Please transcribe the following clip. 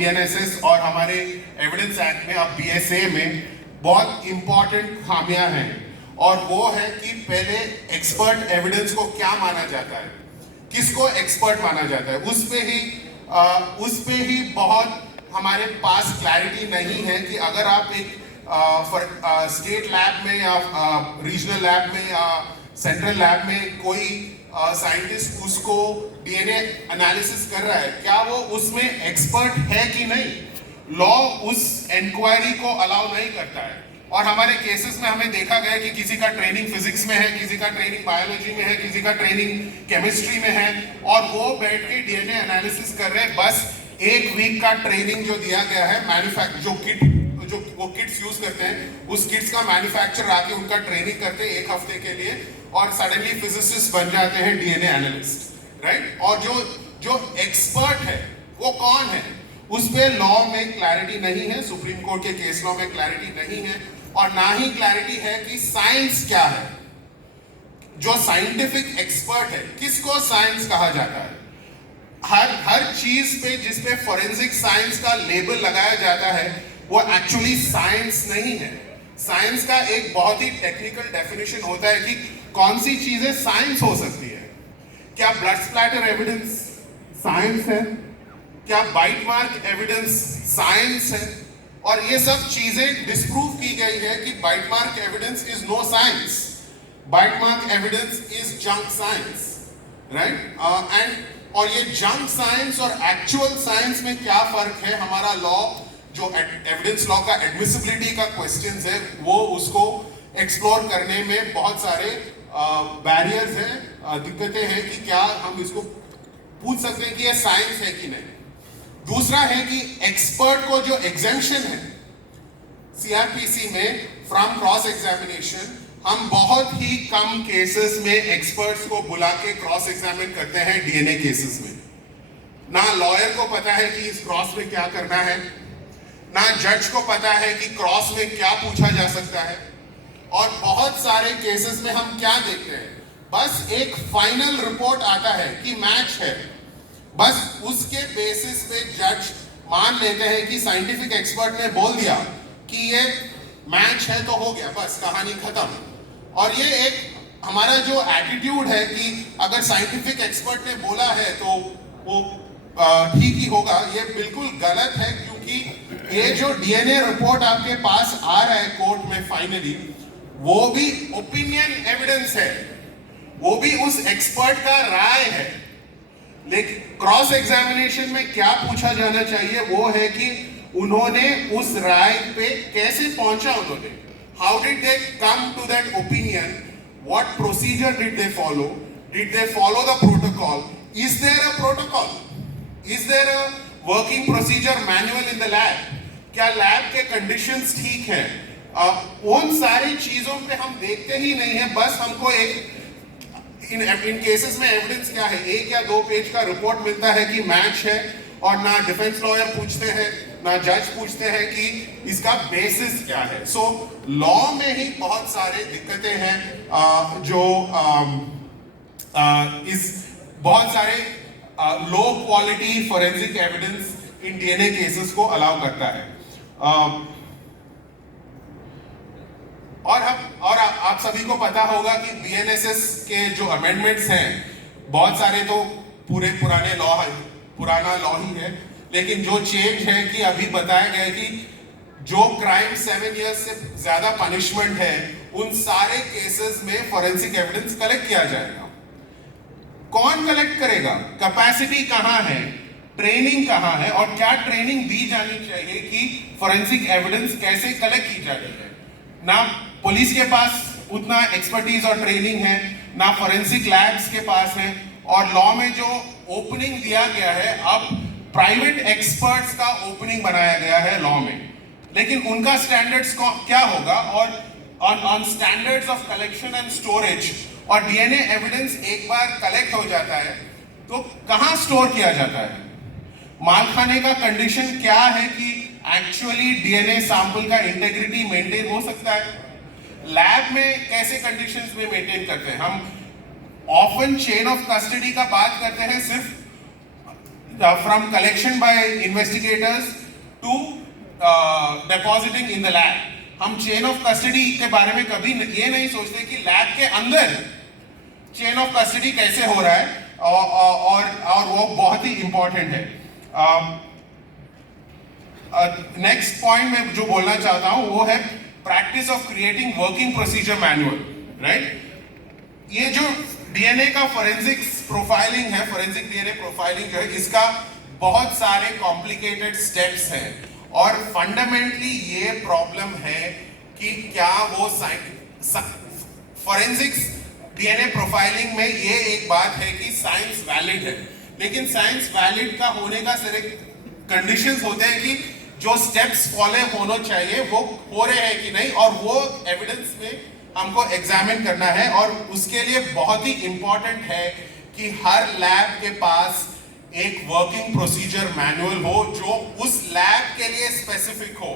BNSS और हमारे evidence act में, अब बीएसए में बहुत इंपॉर्टेंट खामियां हैं, और वो है कि पहले एक्सपर्ट एविडेंस को क्या माना जाता है, किसको एक्सपर्ट माना जाता है, उस पे ही बहुत हमारे पास क्लैरिटी नहीं है कि अगर आप एक स्टेट लैब में या रीजनल लैब में या सेंट्रल लैब में कोई साइंटिस्ट उसको डीएनए एनालिसिस कर रहा है, क्या वो उसमें एक्सपर्ट है कि नहीं, लॉ उस इंक्वायरी को अलाउ नहीं करता है। और हमारे केसेस में हमें देखा गया कि किसी का ट्रेनिंग फिजिक्स में है, किसी का ट्रेनिंग बायोलॉजी में है, किसी का ट्रेनिंग केमिस्ट्री में है, और वो बैठ के डीएनए एनालिसिस कर रहे हैं। बस एक वीक का ट्रेनिंग जो दिया गया है, जो वो किट्स यूज करते हैं, उस किट्स का मैन्युफैक्चरर आके उनका ट्रेनिंग करते हैं एक हफ्ते के लिए, और सडनली फिजिसिस्ट बन जाते हैं डीएनए एनालिस्ट, राइट। और जो एक्सपर्ट है वो कौन है, उस पे लॉ में क्लैरिटी नहीं है, सुप्रीम कोर्ट के केस लॉ में क्लैरिटी नहीं है, और ना ही क्लैरिटी है कि साइंस क्या है, जो साइंटिफिक एक्सपर्ट है, किसको साइंस कहा जाता है। हर चीज पे जिसपे फोरेंसिक साइंस का लेबल लगाया जाता है वो एक्चुअली साइंस नहीं है। साइंस का एक बहुत ही टेक्निकल डेफिनेशन होता है कि कौन सी चीजें साइंस हो सकती है। क्या ब्लड स्प्लैटर एविडेंस साइंस है? क्या बाइट मार्क एविडेंस साइंस है? और ये सब चीजें डिस्प्रूव की गई है कि bite mark evidence is no science, bite mark evidence is junk science, right. और ये जंक साइंस और एक्चुअल साइंस में क्या फर्क है, हमारा लॉ जो एविडेंस लॉ का एडमिसिबिलिटी का क्वेश्चंस है, वो उसको एक्सप्लोर करने में बहुत सारे बैरियर्स हैं, दिक्कतें हैं कि क्या हम इसको पूछ सकते हैं कि ये साइंस है कि नहीं। दूसरा है कि एक्सपर्ट को जो एग्जेम्पशन है सीआरपीसी में फ्रॉम क्रॉस एग्जामिनेशन, हम बहुत ही कम केसेस में एक्सपर्ट्स को बुला के क्रॉस एग्जामिन करते हैं डीएनए केसेस में। ना लॉयर को पता है कि इस क्रॉस में क्या करना है, ना जज को पता है कि क्रॉस में क्या पूछा जा सकता है। और बहुत सारे केसेस में हम क्या देखते हैं, बस एक फाइनल रिपोर्ट आता है कि मैच है, बस उसके बेसिस पे जज मान लेते हैं कि साइंटिफिक एक्सपर्ट ने बोल दिया कि ये मैच है तो हो गया, बस कहानी खत्म। और ये एक हमारा जो एटीट्यूड है कि अगर साइंटिफिक एक्सपर्ट ने बोला है तो वो ठीक ही होगा, ये बिल्कुल गलत है। क्योंकि ये जो डीएनए रिपोर्ट आपके पास आ रहा है कोर्ट में फाइनली, वो भी ओपिनियन एविडेंस है, वो भी उस एक्सपर्ट का राय है। लेकिन क्रॉस एग्जामिनेशन में क्या पूछा जाना चाहिए वो है कि उन्होंने उस राय पे कैसे पहुंचा, उन्होंने how did they come to that opinion, what procedure did they follow the protocol, is there a protocol, is there a working procedure manual in the lab, क्या लैब के कंडीशंस ठीक है। उन सारी चीजों पे हम देखते ही नहीं है, बस हमको एक इन केसेस में एविडेंस क्या है, 1 या 2 पेज का रिपोर्ट मिलता है कि मैच है, और ना डिफेंस लॉयर पूछते हैं ना जज पूछते हैं कि इसका बेसिस क्या है। सो लॉ में ही बहुत सारे दिक्कतें हैं जो बहुत सारे low quality forensic evidence in DNA cases को अलाउ करता है। और आप सभी को पता होगा कि बीएनएसएस के जो अमेंडमेंट्स हैं, बहुत सारे तो पुराना लॉ ही है, लेकिन जो चेंज है कि अभी बताया गया है कि जो क्राइम 7 इयर्स से ज्यादा पनिशमेंट है, उन सारे केसेस में फोरेंसिक एविडेंस कलेक्ट किया जाएगा। कौन कलेक्ट करेगा, कैपेसिटी कहां है, ट्रेनिंग कहां है, और क्या ट्रेनिंग दी जानी चाहिए कि फोरेंसिक एविडेंस कैसे कलेक्ट की जानी है। ना पुलिस के पास उतना एक्सपर्टीज और ट्रेनिंग है, ना फोरेंसिक लैब्स के पास है, और लॉ में जो ओपनिंग दिया गया है, अब प्राइवेट एक्सपर्ट्स का ओपनिंग बनाया गया है लॉ में, लेकिन उनका स्टैंडर्ड्स क्या होगा, और on standards of collection and storage. और डीएनए एविडेंस एक बार कलेक्ट हो जाता है तो कहां स्टोर किया जाता है, मालखाने का कंडीशन क्या है कि एक्चुअली डीएनए सैंपल का इंटेग्रिटी मेंटेन हो सकता है, लैब में कैसे कंडीशंस में मेंटेन करते हैं। हम ऑफन चेन ऑफ कस्टडी का बात करते हैं सिर्फ from collection by investigators to depositing in the lab. हम चेन ऑफ कस्टडी के बारे में कभी ये नहीं सोचते कि लैब के अंदर चेन ऑफ कस्टडी कैसे हो रहा है और वो बहुत ही इंपॉर्टेंट है. नेक्स्ट पॉइंट मैं जो बोलना चाहता हूं वो है practice of creating working procedure manual. Right, ये जो डीएनए का फोरेंसिक्स प्रोफाइलिंग है, फोरेंसिक डीएनए प्रोफाइलिंग जो है, इसका बहुत सारे कॉम्प्लिकेटेड स्टेप्स हैं और फंडामेंटली ये प्रॉब्लम है कि क्या वो फोरेंसिक्स डीएनए प्रोफाइलिंग में ये एक बात है कि साइंस वैलिड है, लेकिन साइंस वैलिड का होने का सिर्फ कंडीशंस होते हैं कि जो स्टेप्स फॉलो होने चाहिए वो हो रहे हैं कि नहीं, और वो एविडेंस में हमको एग्जामिन करना है. और उसके लिए बहुत ही इंपॉर्टेंट है कि हर लैब के पास एक वर्किंग प्रोसीजर मैनुअल हो जो उस लैब के लिए स्पेसिफिक हो.